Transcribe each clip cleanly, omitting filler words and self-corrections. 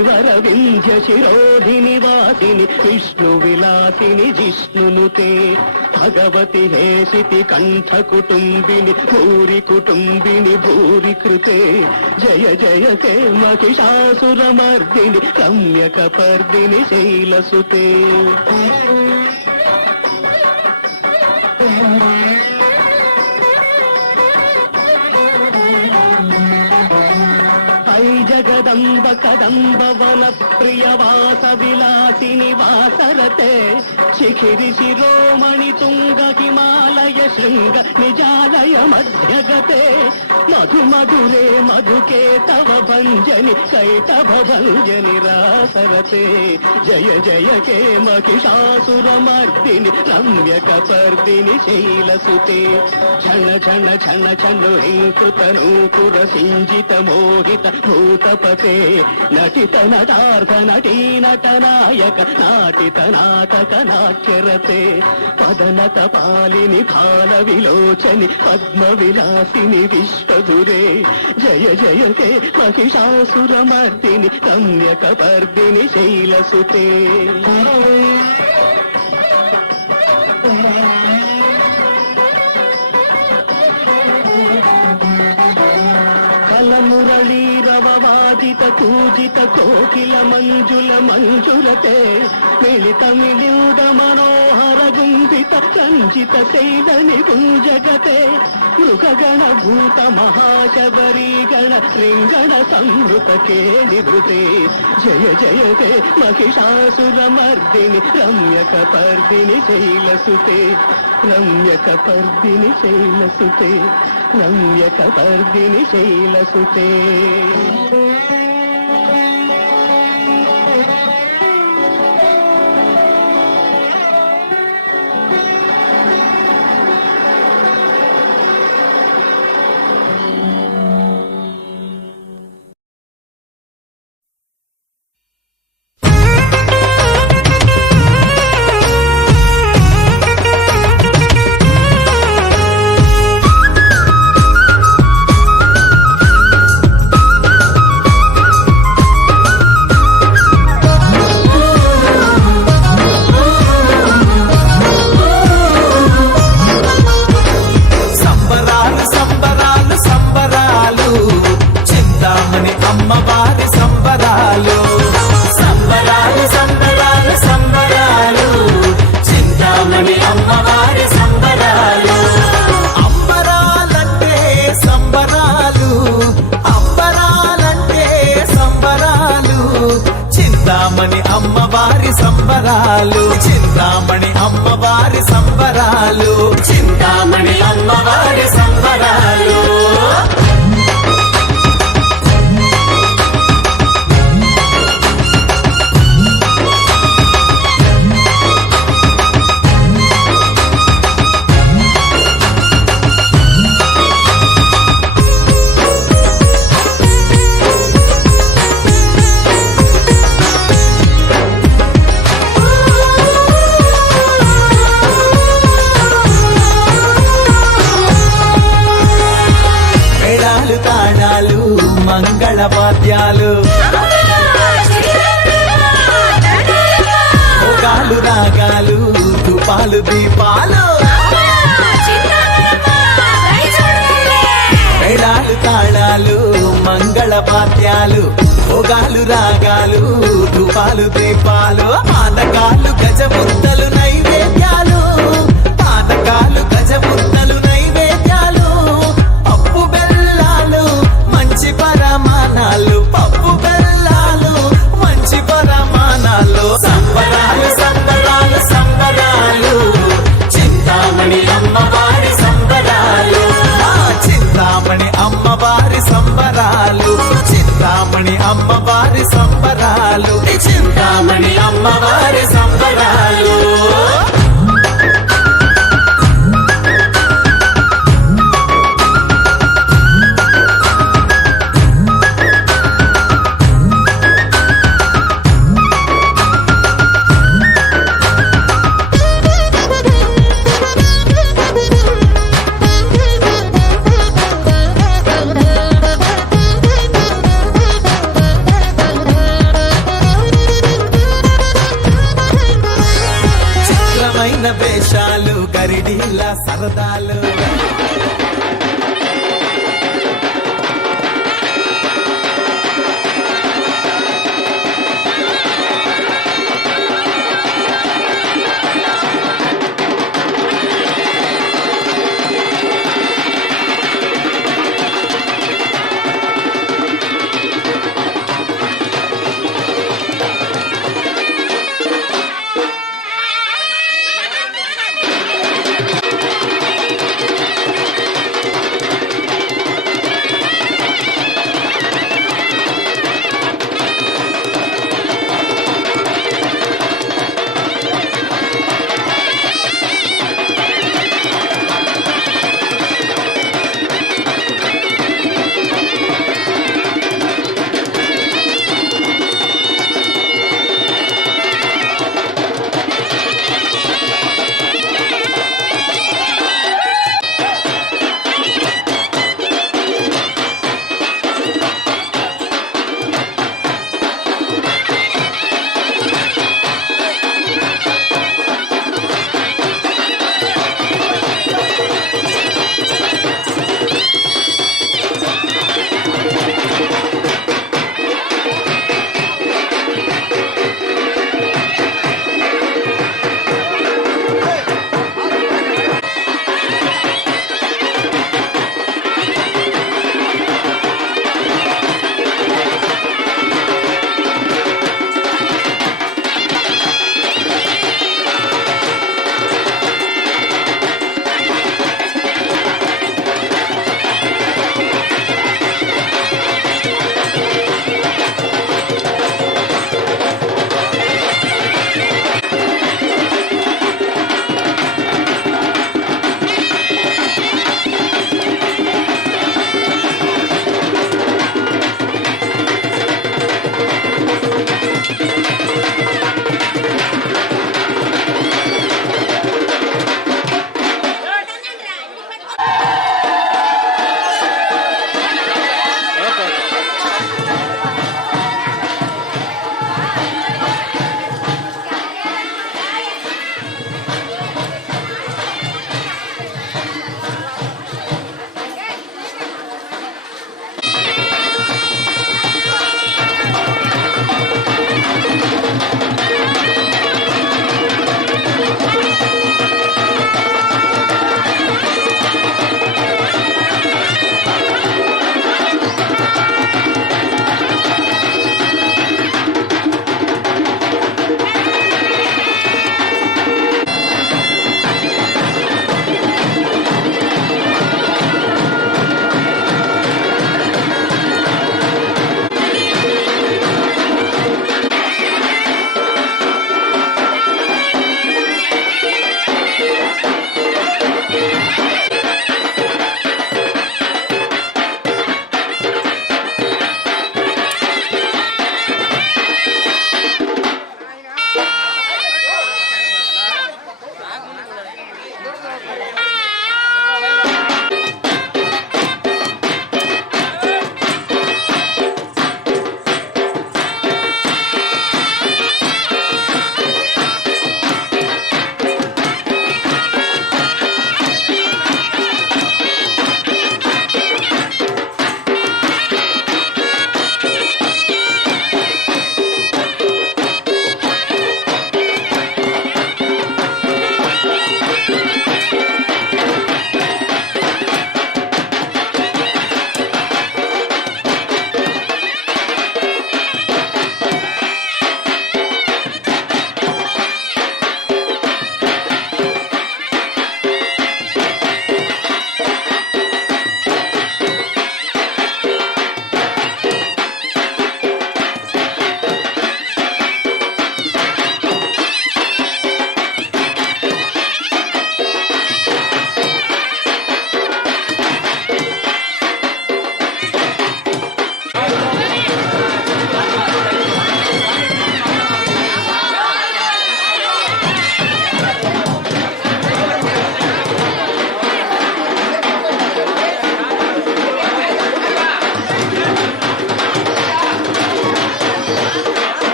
శ్రీవరవింధ్య శిరోధిని వాసిని విష్ణు విలాసిని జిష్ణునుతే భగవతి హేషితి కంఠ కుటుంబిని భూరి కుటుంబిని భూరి కృతే జయ జయ తే మహిషాసురమర్దిని రమ్యకపర్దిని శైలసుతే జగదంబ కదంబ వన ప్రియవాస విలాసిని వాసరతే శిఖిరి శిరోమణి తుంగ హిమాలయ శృంగ నిజాలయ మధ్యగతే మధు మధురే మధుకే తవ భంజని కైటభ భంజని రాసరతే జయ జయ కే మహిషాసురమర్దిని రమ్యకపర్దిని శైలసుతే ఛణ ఛణ ఛణ ఛను హింకృత నూపుర సింజిత మోహిత భూతపతే నటిత నటార్థ నటీ నటనాయక నాటిత నాటక నాట్యరతే పదనత పాలిని కాల విలోచని పద్మ విలాసిని విశ్వదురే జయ జయ కే మహిషాసురమర్దిని రమ్యకపర్దిని శైలసుతే మురళీరవవాదిత కూజిత కోకిల మంజుల మంజులతే మిళిత మిలింద మనోహర గుంభిత సంచిత శైలని గుంజగతే మృగగణ భూత మహాశబరీగణ రింగణ సంవృత కేళిభృతే జయ జయ తే మహిషాసురమర్దిని రమ్యకపర్దిని శైలసుతే రమ్యకపర్దిని శైలసుతే రమ్యకపర్దిని శైలసుతే చింతామణి అమ్మవారి సంబరాలు చింతామణి అమ్మవారి సంబరాలు చింతామణి అమ్మవారి సంబరాలు మంగళవాద్యాలు భోగాలు రాగాలు ధూపాలు దీపాలు మేళాలు తాళాలు మంగళవాద్యాలు భోగాలు రాగాలు ధూపాలు దీపాలు పానకాలు గజముద్దలు నైవేద్యాలు పానకాలు గజముద్దలు నైవేద్యాలు పప్పు బెల్లాలు మంచి పరమాణాలు పప్పు బెల్లాలు మంచి పరమాణాలు సంబరాలు సంబరాలు సంబరాలు చింతామణి అమ్మవారి సంబరాలు చింతామణి అమ్మవారి సంబరాలు చింతామణి అమ్మవారి సంబరాలు చింతామణి అమ్మవారి సంబరాలు రౌడీల సరదాలు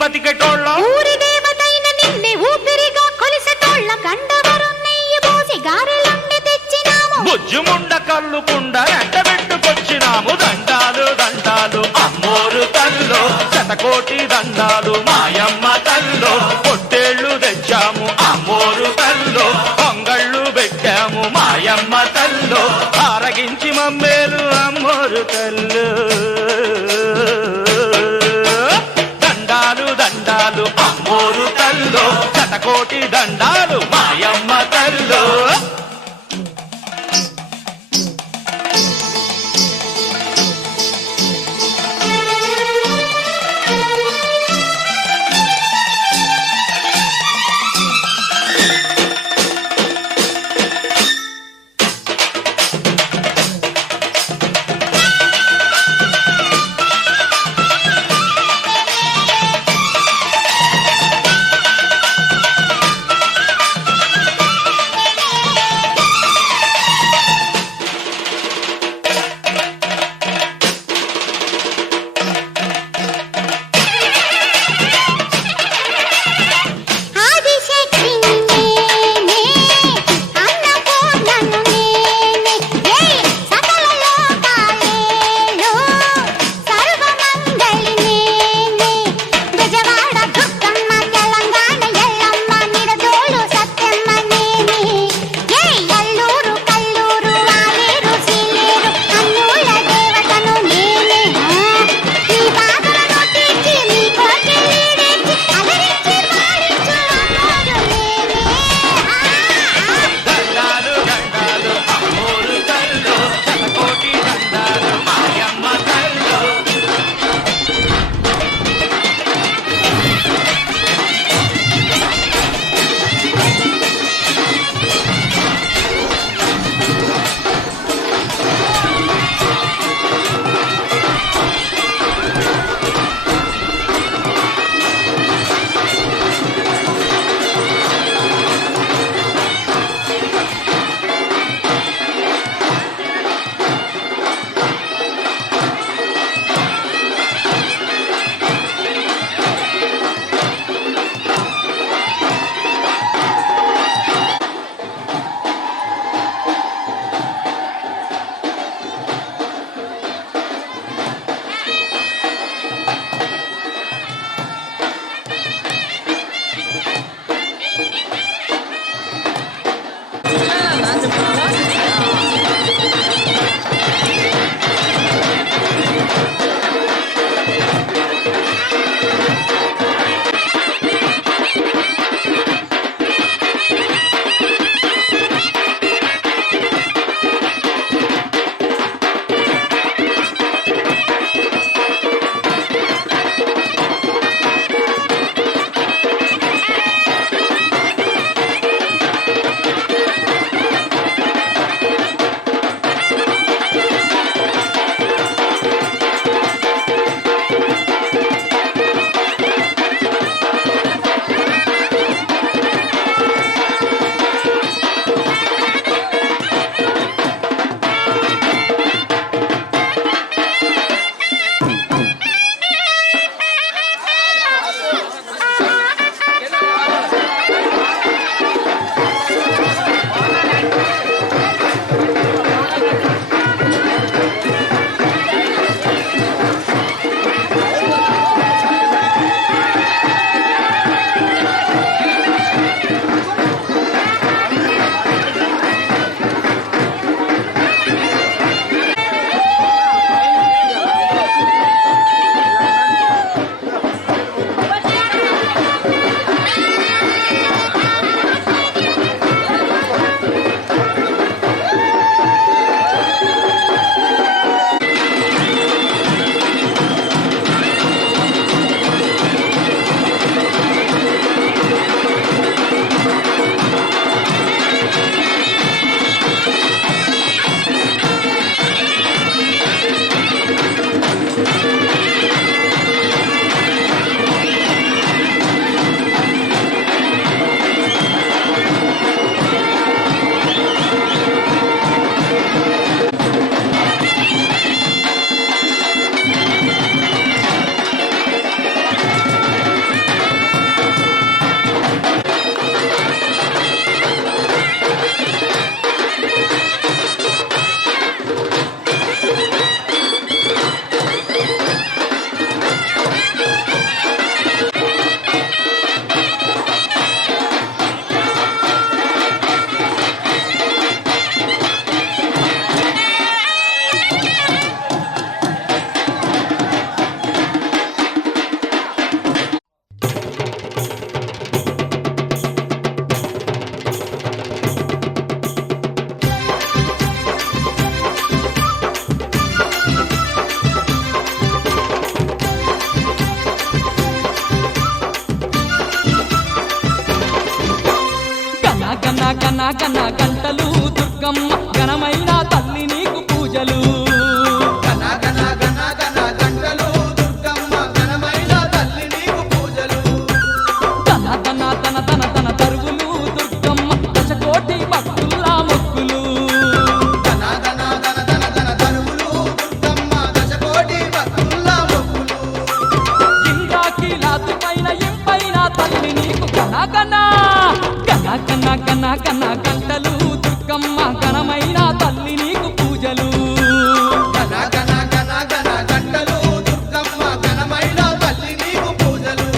బతికెటోళ్ళం. ఊరి దేవతైన నిన్నే ఊపిరిగా కొలిసెటోళ్ళ గండవరం నెయ్యి పోసి గారెలండి తెచ్చినాము. బుజ్జుముండ కళ్ళు కుండ ఎండబెట్టుకొచ్చినాము. దండాలు దండాలు అమ్మోరు తల్లో, శతకోటి దండాలు మాయమ్మ తల్లో. పొట్టేళ్లు తెచ్చాము అమ్మోరు తల్లో, పొంగళ్ళు పెట్టాము మాయమ్మ తల్లో. ఆరగించి మమ్మేలు అమ్మోరు తల్లు. దండాలు దండాలు అమ్మోరు తల్లో, శతకోటి దండాలు మాయమ్మ తల్లో. గన గన గంటలు దుర్గమ్మ ఘనమైన తల్లి నీకు పూజలు గన గన గన గన గంటలు దుర్గమ్మ ఘనమైన తల్లి నీకు పూజలు తన తన తన తన తన తరువులు దుర్గమ్మ దశకోటి భక్తుల్లా మొక్కులు ధన ధన ధన ధన ధన తరువులు దుర్గమ్మ దశకోటి భక్తుల మొక్కులు ఇంద్రాకి లాతు పైన ఇంపైన తల్లి నీకు గన గన గన గన గన గన గంటలు దుర్గమ్మ ఘనమైన తల్లి నీకు పూజలు గన గన గన గన గంటలు దుర్గమ్మ ఘనమైన తల్లి నీకు పూజలు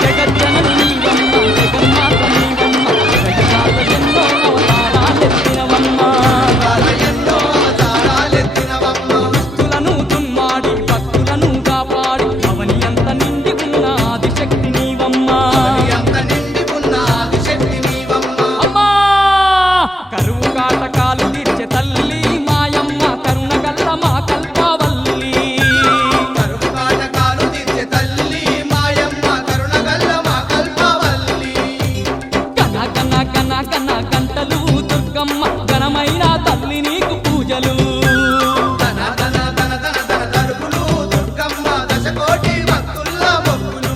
జగజ్జనని నీవమ్మ జగన్మాత నీవమ్మ జగదాత ఎన్నో అవతారాలెత్తినవమ్మ ఎన్నో అవతారాలెత్తినవమ్మ భక్తులను దుమ్మాడి భక్తులను కాపాడి అవని అంత నిండి ఉన్న ఆదిశక్తి నీవమ్మ ఎంత నిండి ఉన్న ఆదిశక్తి నీవమ్మ అమ్మా కరువు కాటకాలు తీర్చే తల్లి మాయమ్మ కరుణ గల్ల మా కల్పవల్లి కరువు కాటకాలు తీర్చే తల్లి మాయమ్మ కరుణగల్ల మా కల్పవల్లి గన గన గన గన గంటలు దుర్గమ్మ ఘనమైన తల్లి నీకు పూజలు ధన ధన ధన ధన ధన తరుపులు దుర్గమ్మ దశకోటి భక్తుల మొక్కులు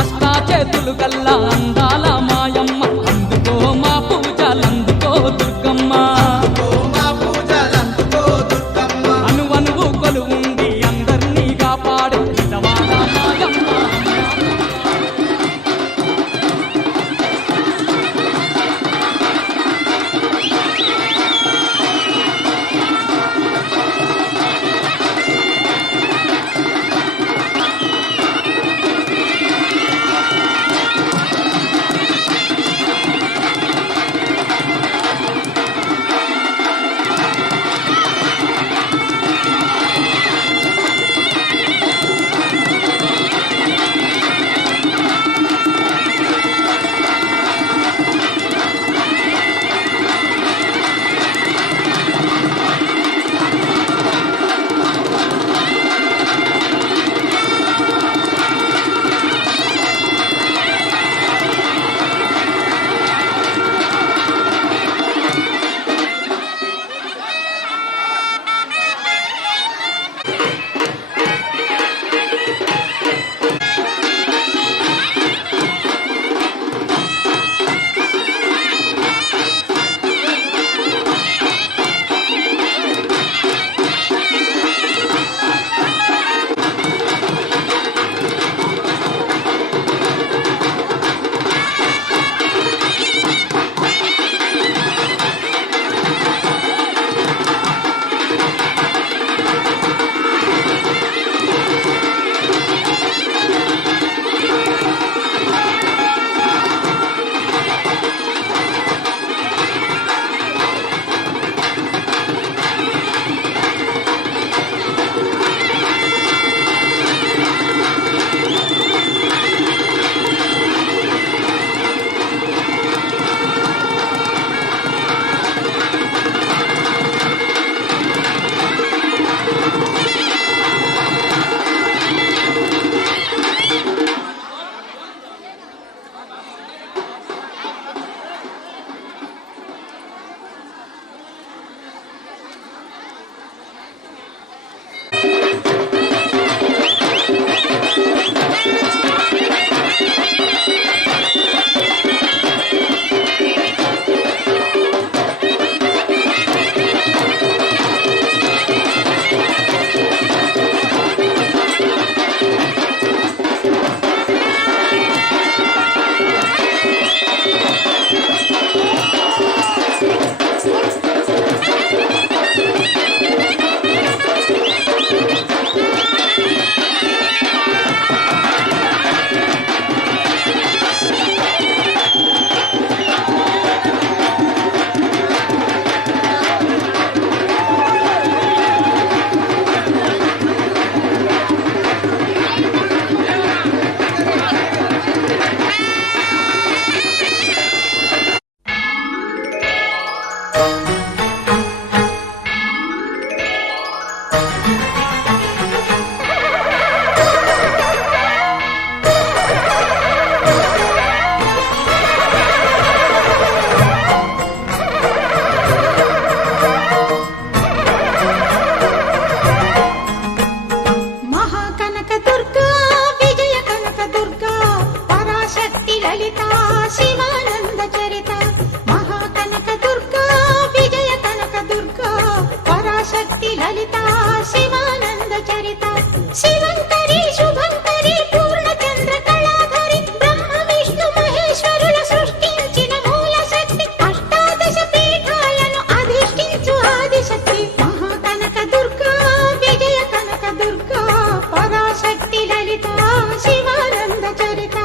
అష్టాచేతులు గల్ల అందాల మాయమ్మ అందుకో మా పూజలందుకో దుర్గమ్మ ఓ మా పూజలందుకో దుర్గమ్మ అనువనువు కొలువుండి అందర్నీ కాపాడే విధవాన మాయమ్మ లలిత శివానంద చరిత శివంకరి శుభంకరి పూర్ణచంద్ర కళాధరి బ్రహ్మ విష్ణు మహేశ్వరుల సృష్టించిన మూల శక్తి అష్టాదశ పీఠాలను అధిష్ఠించు ఆదిశక్తి మహాకనక దుర్గా విజయ కనక దుర్గా పరాశక్తి లలిత శివానంద చరిత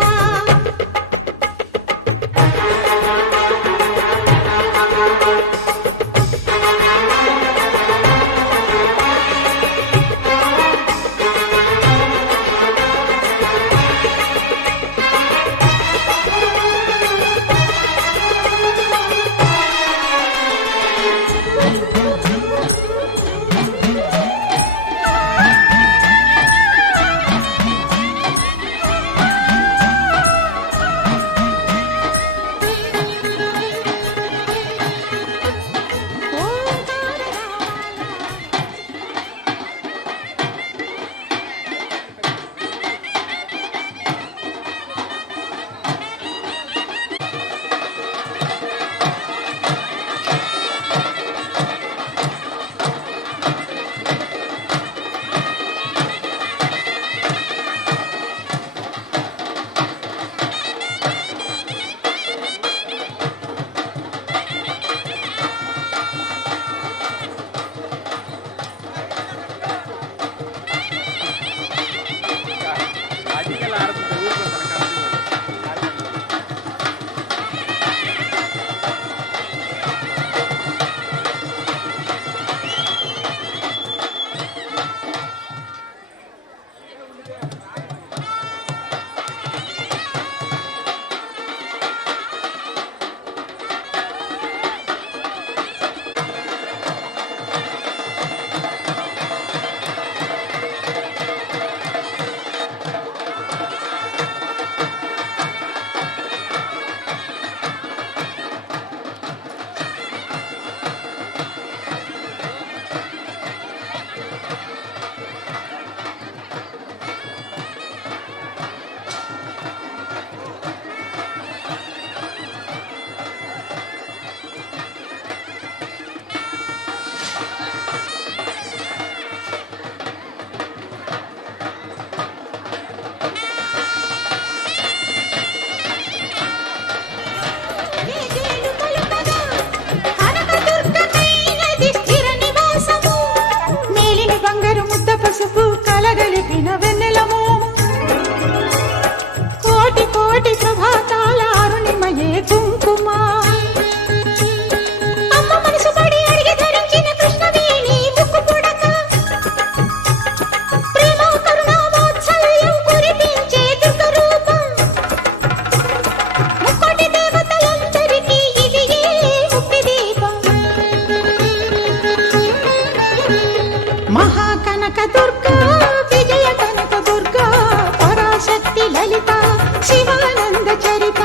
పసుపు కలగలిపిన వెన్నెలము కోటి కోటి ప్రభాతాల అరుణిమయే కుంకుమ అమ్మ మనసు పడి అడిగి ధరించిన కృష్ణవేణి ముక్కు పుడక ప్రేమ కరుణ వాత్సల్యం కురిపించే దుర్గ రూపం ముక్కోటి దేవతలందరికీ ఇది ముక్తి దీపం మహాకనక దుర్గా విజయ కనక దుర్గా పరాశక్తి లలిత శివానంద చరిత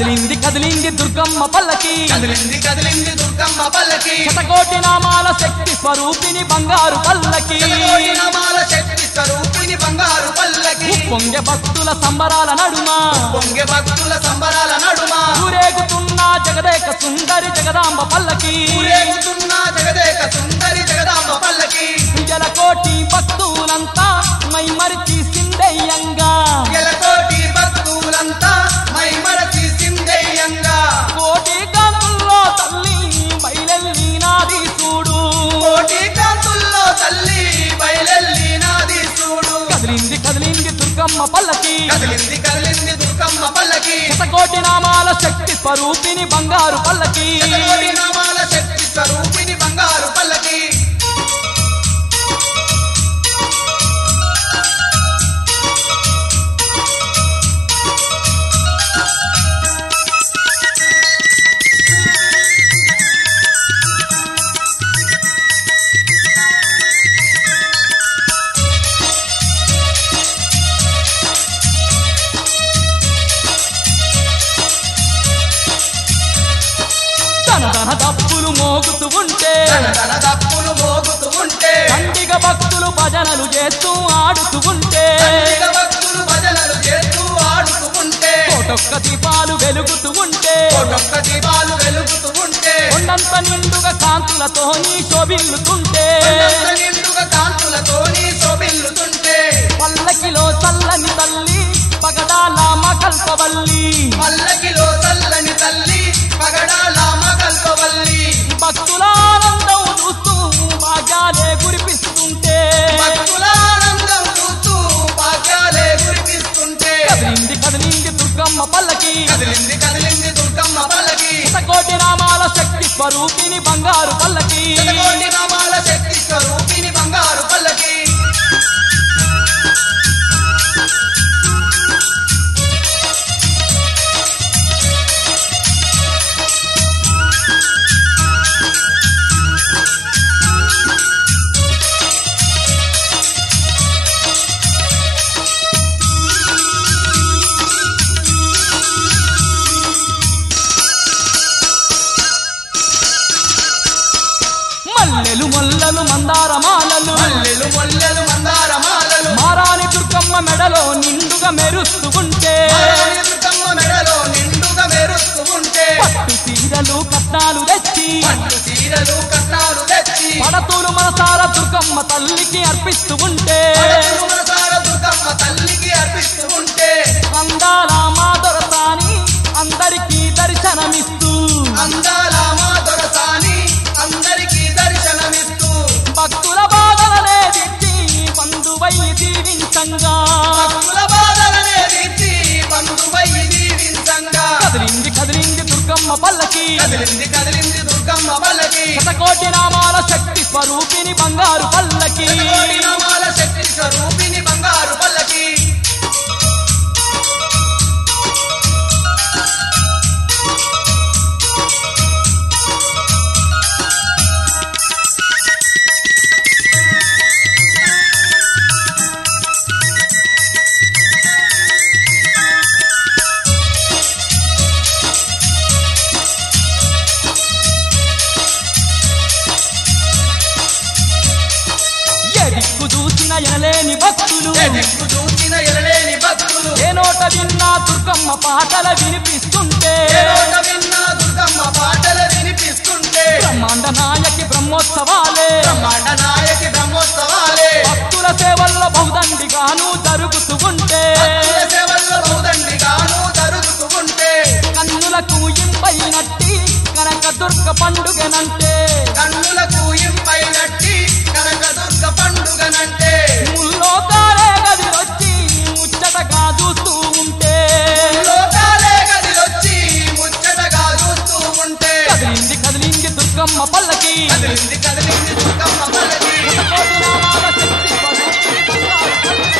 కదిలింది కదిలింది దుర్గమ్మ పల్లకి కదిలింది కదిలింది దుర్గమ్మ పల్లకి శతకోటి నామాల శక్తి స్వరూపిణి బంగారు పల్లకి శతకోటి నామాల శక్తి స్వరూపిణి బంగారు పల్లకి పొంగె భక్తుల సంబరాల నడుమ పొంగె భక్తుల సంబరాల నడుమ ఊరేగుతున్న జగదేక సుందరి జగదాంబ పల్లకి ఊరేగుతున్న జగదేక సుందరి జగదాంబ పల్లకి జలకోటి భక్తులంతా మైమరిచి సిందయ్యంగా ఎలకోటి భక్తులంతా మైమరచి సిందయ్యంగా కోటి కాంతుల్లో తల్లి బయలెల్లినాది చూడు కోటి కాంతుల్లో తల్లి బయలెల్లినాది చూడు కదిలింది కదిలింది దుర్గమ్మ పల్లకి కదిలింది కదిలింది దుర్గమ్మ పల్లకి శతకోటి నామాల శక్తి స్వరూపిణి బంగారు పల్లకి శతకోటి నామాల శక్తి స్వరూపిణి బంగారు పల్లకి తన దప్పులు మోగుతూ ఉంటే తన దప్పులు మోగుతూ ఉంటే పండిగ భక్తులు భజనలు చేస్తూ ఆడుతూ ఉంటే ఇక భక్తులు భజనలు చేస్తూ ఆడుతూ ఉంటే కోటొక్క దీపాలు వెలుగుతూ ఉంటే ఒక్కొక్క దీపాలు వెలుగుతూ ఉంటే కొండంత నిండుగా కాంతులతోని శోభిల్లుతుంటే కొండంత నిండుగా కాంతులతోని శోభిల్లుతుంటే పల్లకిలో చల్లని తల్లి పగడాల మకల్పవల్లి పల్లకిలో చల్లని తల్లి పగడాల మకల్పవల్లి భక్తుల ఆనందం చూస్తూ భాగ్యాలే కురిపిస్తుంటే భక్తుల ఆనందం చూస్తూ భాగ్యాలే కురిపిస్తుంటే కదిలింది కదిలింది దుర్గమ్మ పల్లకి కదిలింది కదిలింది దుర్గమ్మ పల్లకి శతకోటి నామాల శక్తి స్వరూపిణి బంగారు పల్లకి శతకోటి నామాల శక్తి స్వరూపిణి బంగారు పల్లకి మల్లెలు మొల్లలు మందార మాలలు మల్లెలు మొల్లెలు మందార మాలలు మారాని దుర్గమ్మ మెడలో నిండుగా మెరుస్తూ ఉంటే మారాణి దుర్గమ్మ మెడలో నిండుగా మెరుస్తూ ఉంటే పట్టు చీరలు కట్నాలు తెచ్చి పట్టు చీరలు కట్నాలు తెచ్చి పడతూలు మనసార దుర్గమ్మ తల్లికి అర్పిస్తూ ఉంటే పడతులు మనసార దుర్గమ్మ తల్లికి అర్పిస్తూ ఉంటే అందాల మా దొరసాని అందరికీ దర్శనమిస్తూ అందాల మా దొరసాని అందరికీ దర్శనమిస్తూ భక్తుల బాధలనే దిట్టి బంధువై దీవించంగా భక్తుల బాధలనే తీర్చి బంధువై దీవించంగా కదిలింది కదిలింది దుర్గమ్మ పల్లకి కదిలింది కదిలింది దుర్గమ్మ పల్లకి శతకోటి నామాల శక్తి స్వరూపిణి బంగారు పల్లకి శతకోటి నామాల శక్తి స్వరూపిణి బంగారు పల్లకి ఏ దిక్కు చూసిన ఎనలేని భక్తులు ఏ దిక్కు చూసిన ఎనలేని భక్తులు ఏ నోట విన్నా దుర్గమ్మ పాటల వినిపిస్తుంటే ఏ నోట విన్నా దుర్గమ్మ పాటలు వినిపిస్తుంటే బ్రహ్మాండ నాయకి బ్రహ్మోత్సవాలే బ్రహ్మాండ నాయకి బ్రహ్మోత్సవాలే భక్తుల సేవల్లో బహుదండిగాను జరుగుతూ ఉంటే భక్తుల సేవల్లో బహుదండిగాను జరుగుతూ ఉంటే కన్నులకు ఇంపైనట్టి కనక దుర్గ పండుగనంటే కన్నులకు ఇంపైనట్టి కనకదుర్గ పండుగనంటే ముల్లోకాలే గదిలొచ్చి ముచ్చటగా చూస్తూ ఉంటే లోకాలే గదిలొచ్చి ముచ్చటగా చూస్తూ ఉంటే కదిలింది కదిలింది దుర్గమ్మ పల్లకి కదిలింది కదిలింది దుర్గమ్మ పల్లకి శతకోటి నామాల శక్తి స్వరూపిణి బంగారు పల్లకి.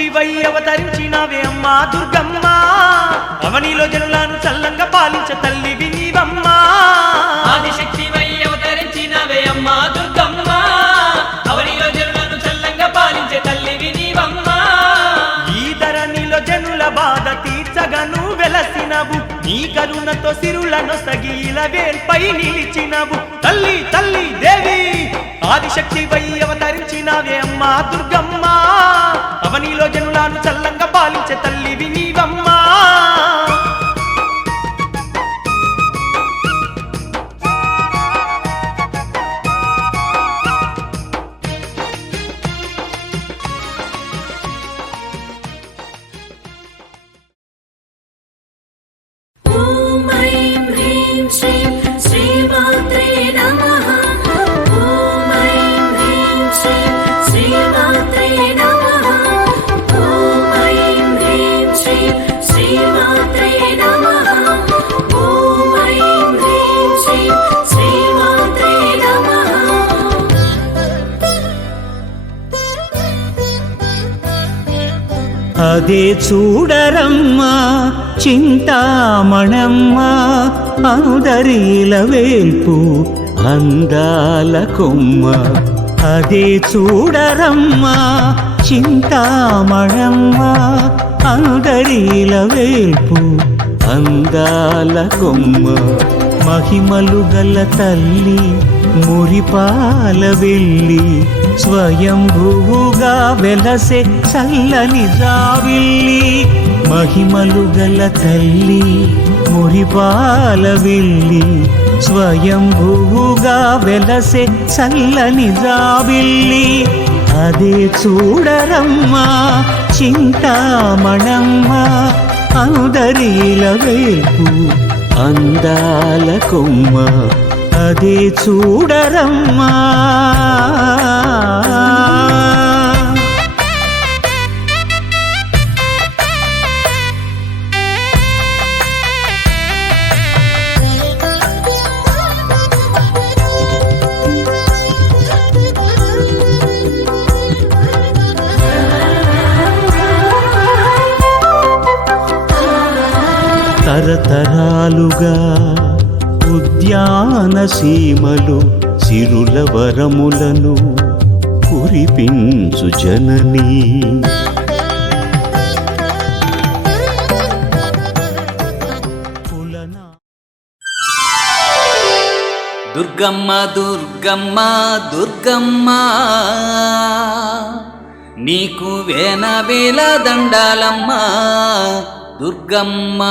ఆదిశక్తివై అవతరించినవే అమ్మా దుర్గమ్మ అవనిలో జనులను చల్లంగా పాలించ తల్లివి నీవమ్మా ఆదిశక్తివై అవతరించినవే అమ్మా దుర్గమ్మ అవనిలో జనులను చల్లంగా పాలించే తల్లివి నీవమ్మా ఈ ధరణిలో జనుల బాధ తీర్చగను వెలసినవు నీ కరుణతో సిరులను సగీల వేల్పై నిలిచినవు తల్లి తల్లి దేవి ఆదిశక్తివై అవతరించినవే అమ్మా దుర్గమ్మ అవనిలో జనులను చల్లంగా పాలించే తల్లివి నీవమ్మా ॐ ऐं ह्रीं श्रीं श्रीमात्रे नमः ॐ ऐं ह्रीं श्रीं श्रीमात्रे नमः ॐ ऐं ह्रीं श्रीं श्रीमात्रे नमः ॐ ऐं ह्रीं श्रीं श्रीमात्रे नमः అదే చూడరమ్మా చింతామణమ్మ అనుదరీల వేల్పు అందాల కొమ్మ అదే చూడరమ్మా చింతామణమ్మ అనుదరీల వేల్పు అందాల కొమ్మ మహిమలు గల తల్లి మురిపాల వెళ్ళి స్వయంభువుగా వెలసే చల్లని జావిల్లి మహిమలు గల తల్లి మురిపాల వెళ్ళి స్వయంభువుగా వెలసే చల్లని జావిల్లి అదే చూడరమ్మా చింతామణమ్మ అనుదరీల వేల్పు అందాల కొమ్మ అదే చూడరమ్మా తరతరాలుగా ఉద్యాన సీమలు సిరుల వరములను కురిపించు జననీ దుర్గమ్మ దుర్గమ్మ దుర్గమ్మ నీకు వేల దండాలమ్మ దుర్గమ్మ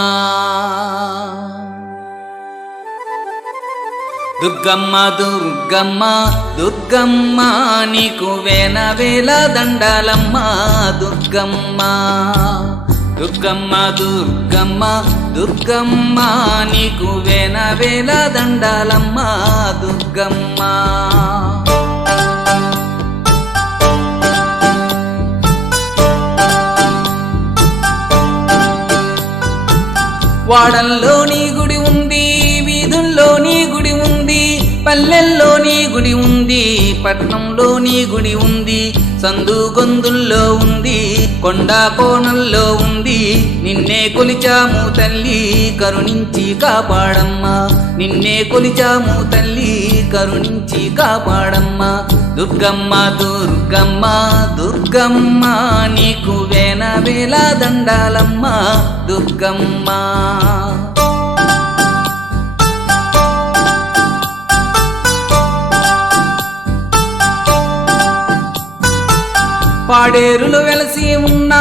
దుర్గమ్మ దుర్గమ్మ దుర్గమ్మ నీకు వేల దండాలమ్మ దుర్గమ్మ దుర్గమ్మ దుర్గమ్మ దుర్గమ్మ నీకు వేల దండాలమ్మ దుర్గమ్మ వాడల్లో నీ గుడి ఉంది వీధుల్లో నీ గుడి ఉంది పల్లెల్లో నీ గుడి ఉంది పట్నంలో నీ గుడి ఉంది సందు గొందుల్లో ఉంది కొండా కోణంలో ఉంది నిన్నే కొలిచాము తల్లి కరుణించి కాపాడమ్మా నిన్నే కొలిచాము తల్లి కరుణించి కాపాడమ్మా దుర్గమ్మ దుర్గమ్మ దుర్గమ్మ నీకు వేల దండాలమ్మ దుర్గమ్మ పాడేరులో వెలసి ఉన్న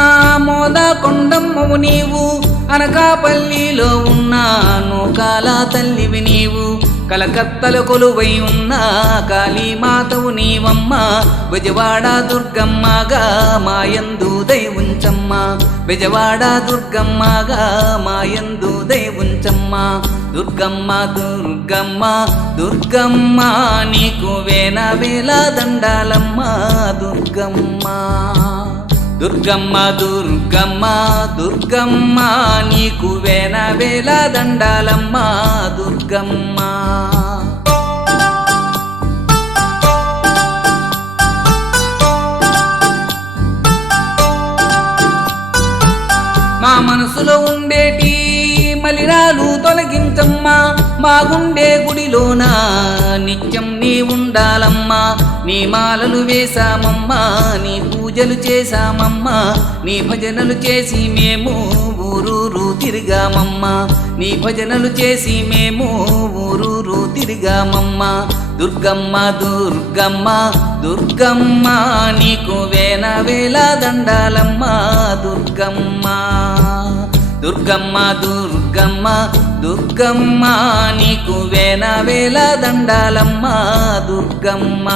మోద కొండమ్మవు నీవు అనకాపల్లిలో ఉన్న నూకాల తల్లివి నీవు కలకత్తలో కొలువై ఉన్న కాళీమాతవు నీవమ్మ బెజవాడ దుర్గమ్మగా మాయందు దైవుంచమ్మ బెజవాడ దుర్గమ్మగా మాయందు దైవుంచమ్మ దుర్గమ్మ దుర్గమ్మ దుర్గమ్మ నీకు వేల దండాలమ్మ దుర్గమ్మ దుర్గమ్మ దుర్గమ్మ దుర్గమ్మ నీకు వేల దండాలమ్మ దుర్గమ్మ మనసులో ఉండేటి మలినాలు తొలగించమ్మా మా గుండె గుడిలోన నిత్యం నీ ఉండాలమ్మా నీ మాలలు వేశామమ్మా నీ పూజలు చేశామమ్మా నీ భజనలు చేసి మేము ఊరూరు తిరిగామమ్మా నీ భజనలు చేసి మేము ఊరూరు తిరిగామమ్మా దుర్గమ్మ దుర్గమ్మ దుర్గమ్మ నీకు వేల వేల దండాలమ్మా దుర్గమ్మ దుర్గమ్మ దుర్గమ్మ దుర్గమ్మ నీకు వేల వేల దండాలమ్మా దుర్గమ్మ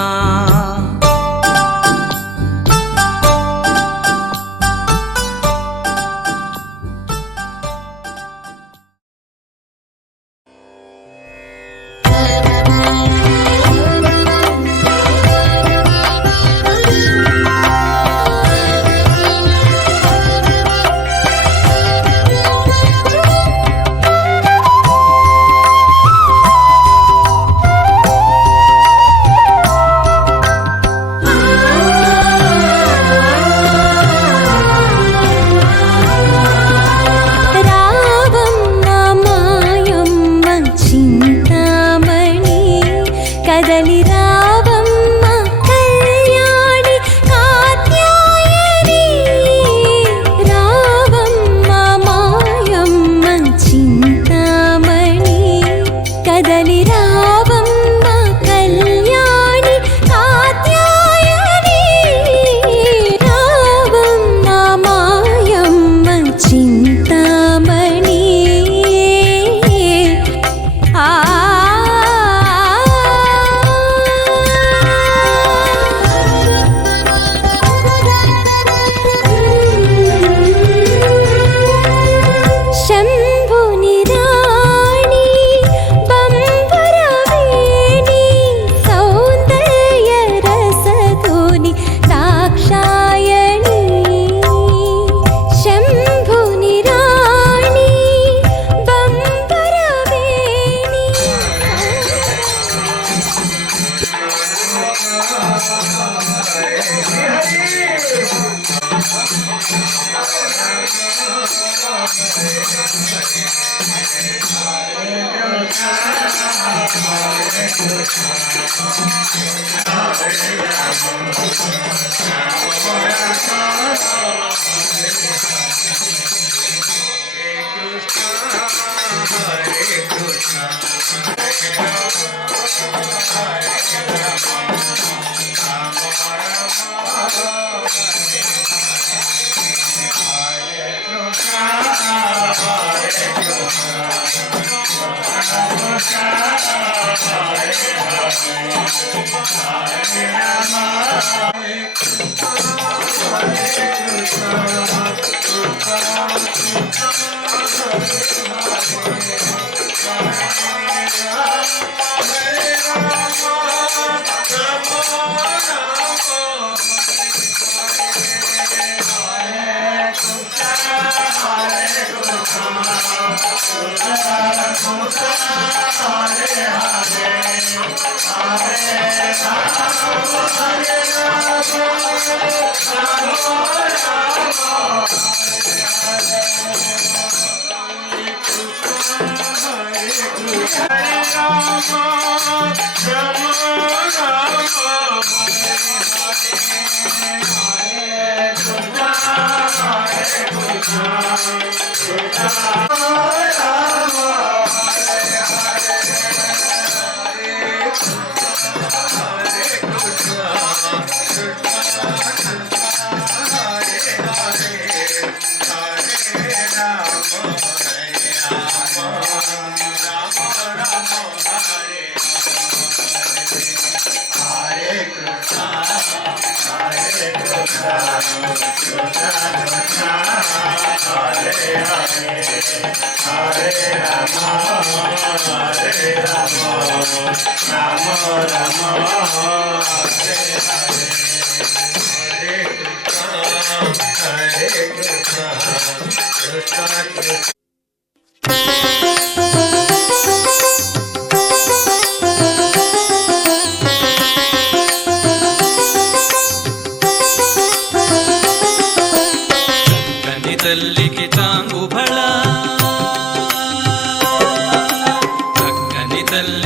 తల్లికి తాంగు బళ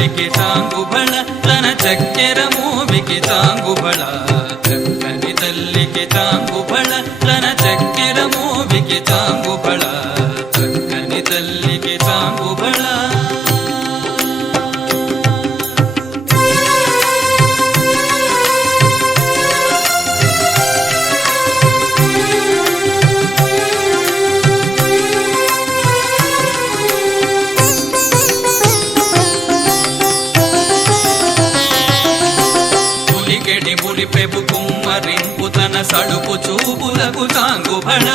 తల్లికి చాంగుబళ తన చక్కెర మోవికి చాంగుబళ చక్కని తల్లికి చాంగుబళ తన చక్కెర మోవికి చాంగుబళ చక్కని తల్లికి చాంగుబళ పెబు కుమ్మరింపు తన సడుపు చూపులకు చాంగుబళ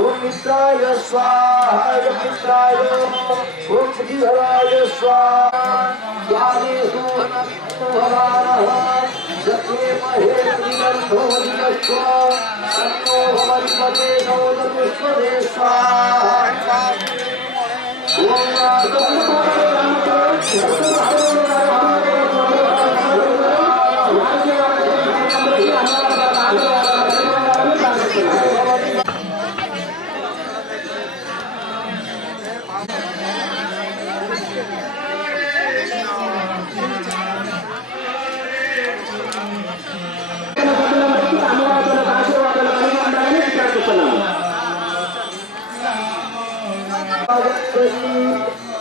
ఓం మిత్రాయ స్వాహ మిత్రాయ ఓం శ్రీధరాయ స్వాహ యాదేశు భవానః సత్యే మహేంద్రియంతో దినస్వ సన్నో భవన్మతే నోదపుష్పదే స్వాహ ఓం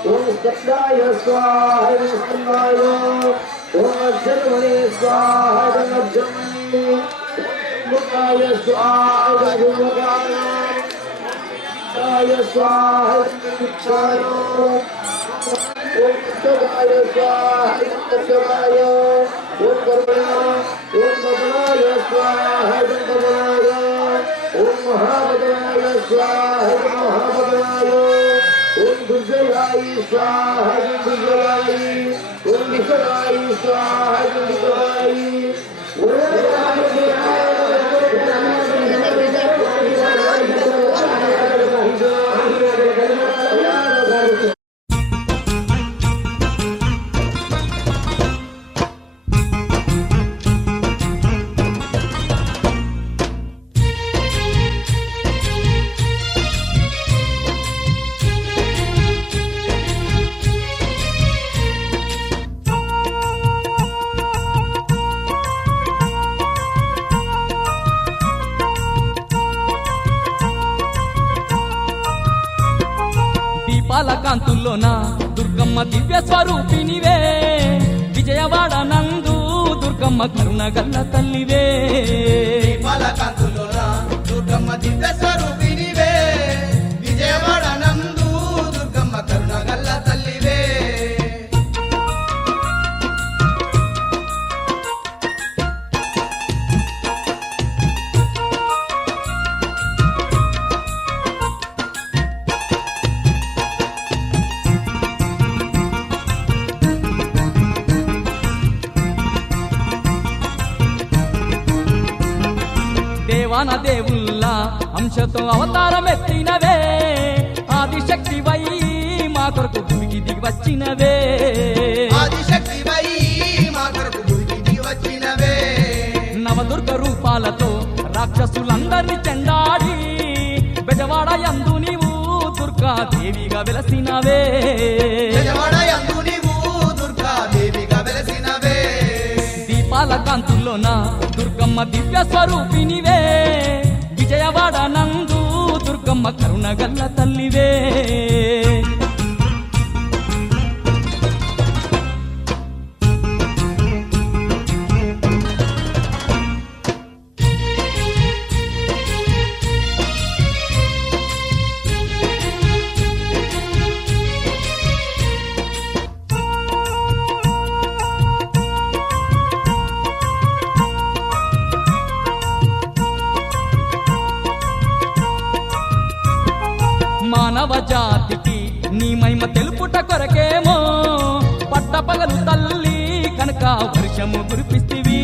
ఓం సత్యాయ స్వాహ విష్ణువాయ ఓం జన్మనే స్వాహ జన్మనే ముఖాయ స్వాహ జన్మకాయ స్వాహ విక్షాయ ఓం సదాయ స్వాహ సత్యవాయ ఓం కర్మణాయ స్వాహ జన్మనాయ ఓం మహాభద్రాయ స్వాహ మహాభద్రాయ ఓం దుర్జయాయ స్వాహ దుర్జయాయ ఓం విషయాయ స్వాహ విషయాయ కాంతుల్లోన దుర్గమ్మ దివ్య స్వరూపినివే విజయవాడ నందు దుర్గమ్మ కరుణగల్ల తల్లివే కాంతుల్లోన దుర్గమ్మ దివ్య స్వరూపినివే విజయవాడ నందు దుర్గమ్మ కరుణగల్ల తల్లివే దేవాన దేవుల్లా అంశతో అవతారమెత్తినవే ఆదిశక్తి వై మా కొరకు భూమికి దిగి వచ్చినవే ఆదిశక్తి వై మా కొరకు భూమికి దిగి వచ్చినవే నవదుర్గ రూపాలతో రాక్షసులందరినీ చెండాడి బెజవాడ యందు నీవు దుర్గాదేవిగా వెలసినవే బెజవాడ యందు నీవు దుర్గాదేవిగా వెలసినవే దీపాల కాంతుల్లోన దుర్గమ్మ దివ్య స్వరూపినివే విజయవాడ నందు దుర్గమ్మ కరుణగల్ల తల్లివే మానవ జాతికి నీ మహిమ తెలుపుట కొరకేమో పట్టపగలు తల్లి కనుక వర్షము కురిపిస్తివి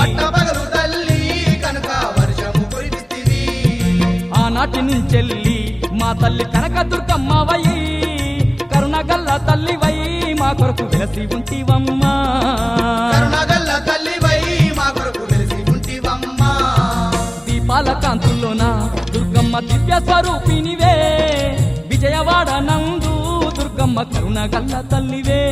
పట్టపగలు తల్లి కనుక వర్షము కురిపిస్తివి నాటి నుంచెల్లి మా తల్లి కనక దుర్గమ్మవయ్యి కరుణగల్ల తల్లివై మా కొరకు వెలసి ఉంటివమ్మా కరుణగల్ల తల్లివై మా కొరకు వెలిసి ఉంటివమ్మా దీపాల కాంతుల్లోన దుర్గమ్మ దివ్య స్వరూపినివే విజయవాడ నందు దుర్గమ్మ కరుణగల్ల తల్లివే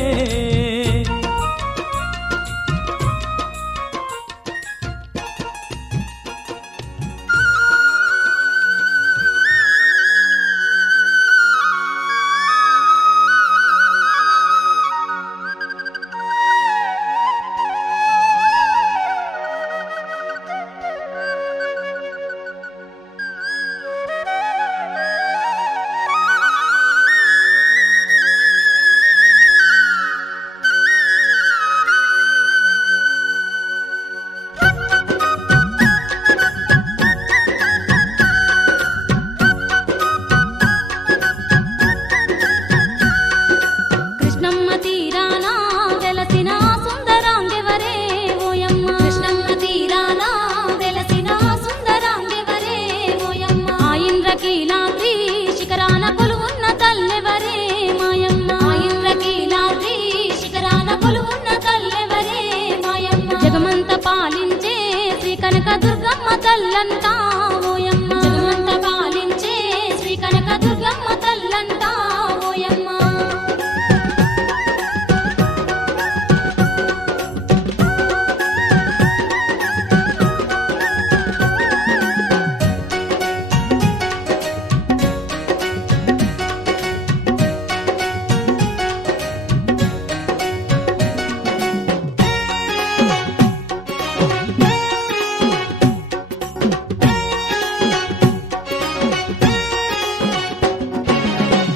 కృష్ణమ్మ తీరాన వెలసిన సుందరాంగెవరే ఓయమ్మ కృష్ణమ్మ తీరాన వెలసిన సుందరాంగెవరే ఓయమ్మ ఆ ఇంద్రకీలాద్రి శిఖరాన కొలువున్న తల్లెవరే మాయమ్మ ఆ ఇంద్రకీలాద్రి శిఖరాన కొలువున్న తల్లెవరే మాయమ్మ జగమంత పాలించే శ్రీ కనక దుర్గమ్మ తల్లంతా ఓయమ్మ జగమంత పాలించే శ్రీ కనక దుర్గమ్మ తల్లంతా ఓయమ్మ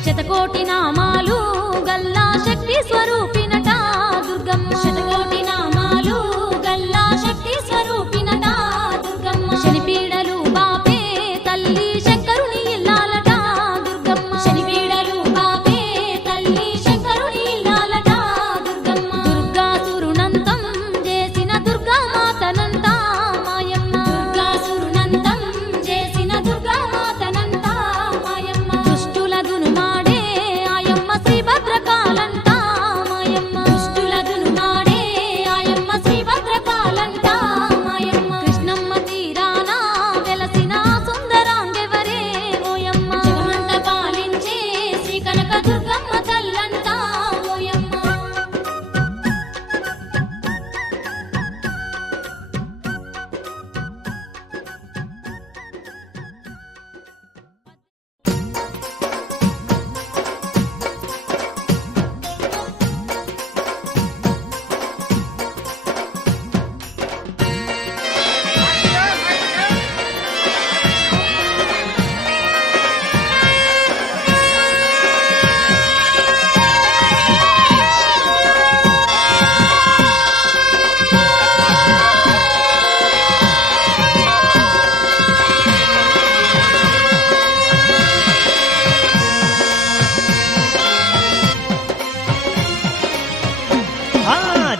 శతకోటి నామాలు గల్లా శక్తి స్వరూపినట దుర్గమ్మ శతకోటి నామాలు గల్లా శక్తి స్వరూపినట దుర్గమ్మ శనిపీడలు బాపే తల్లి శంకరుని ఇల్లాలట దుర్గమ్మ శనిపీడలు బాపే తల్లి శంకరుని ఇల్లాలట దుర్గమ్మ దుర్గాసురునంతం చేసిన దుర్గామాతనంత మాయమ్మ దుర్గాసురునంతం చేసిన దుర్గామాతనంత మాయమ్మ దుష్టుల దునుమాడే ఆయమ్మ శ్రీ భద్రకాలంట మాయమ్మ దుష్టుల దునుమాడే ఆయమ్మ శ్రీ భద్రకాలంట మాయమ్మ కృష్ణమ్మ తీరాన వెలసిన సుందరాంగెవరే ఓయమ్మ జగమంత పాలించే శ్రీ కనక దుర్గమ్మ తల్లంట ఓయమ్మ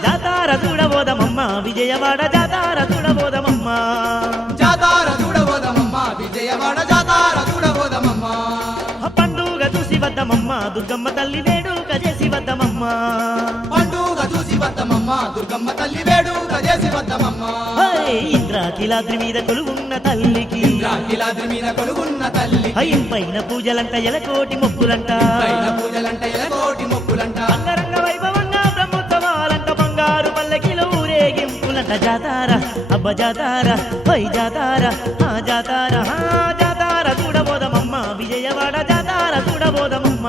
జాతార చూడబోదమమ్మ విజయవాడ జాతార చూడబోదమమ్మ జాతార చూడబోదమమ్మ విజయవాడ జాతార చూడబోదమమ్మ పండుగ చూసి వద్దమమ్మ దుర్గమ్మ తల్లి వేడుక చేసి వద్దమమ్మ పండుగ చూసి వద్దమమ్మ దుర్గమ్మ తల్లి వేడుక చేసి వద్దమమ్మ ఇంద్రాకిలాద్రి మీద కొలువున్న తల్లికి ఇంద్రాకిలాద్రి మీద కొలుగున్న తల్లి పైన పూజలంట ఎలకోటి మొక్కులంట పైన పూజలంట ఎలకోటి మొక్కులంట అంగరంగ వైభవంగా బ్రహ్మోత్సవాలంట బంగారు పల్లకిలో ఊరేగింపులంట జాతార అబ్బ జాతార పై జాతార ఆ జాతార జాతార చూడబోదమమ్మ విజయవాడ జాతార చూడబోదమమ్మ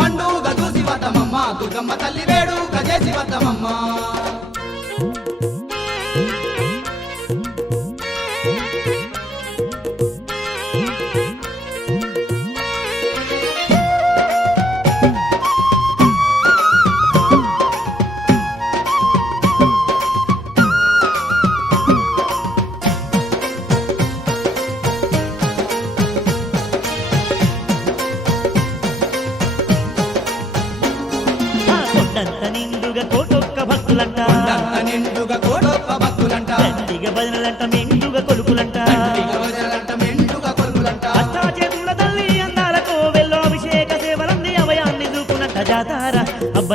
పండుగ చూసి వద్దమమ్మ దుర్గమ్మ తల్లి వేడుక చేసి వద్దమమ్మ కొండంత నిండుగా కోటొక్క భక్తులంట కొండంత నిండుగా కోటొక్క భక్తులంట దండిగా భజనలంట మెండుగా కొలుకులంట దండిగా భజనలంట మెండుగా కొలుకులంట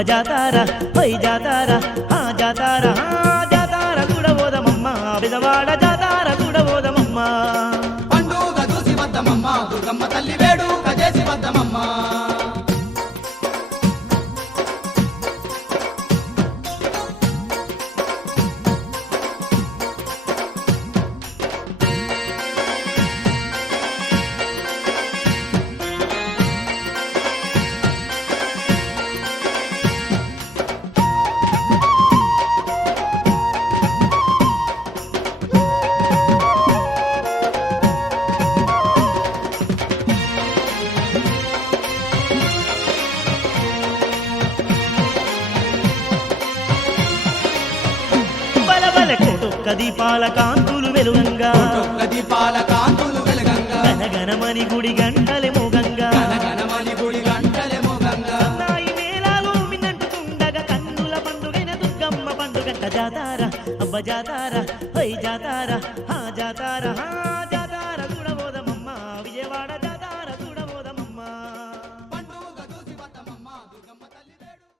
జాతార హై జాతార ఆ జాతార జాతార చూడబోదమమ్మ బిదవాడ జాతార చూడబోదమమ్మ పండుగ చూసి వద్దమమ్మ దుర్గమ్మ తల్లి వేడుక చేసి వద్దమమ్మ బలబల కోటొక్క దీపాల కాంతులు వెలుగంగా ఒక్క దీపాల కాంతులు వెలగంగా గనగనమని గుడి గంటలే మోగంగా గణగణమని గుడి గంటలే మోగంగా నాయి మేళాలు మిన్నంటుతుండగా కన్నుల పండుగైన దుర్గమ్మ పండుగంట జాతార అబ్బ జాతార హై జాతార హా జాతార హా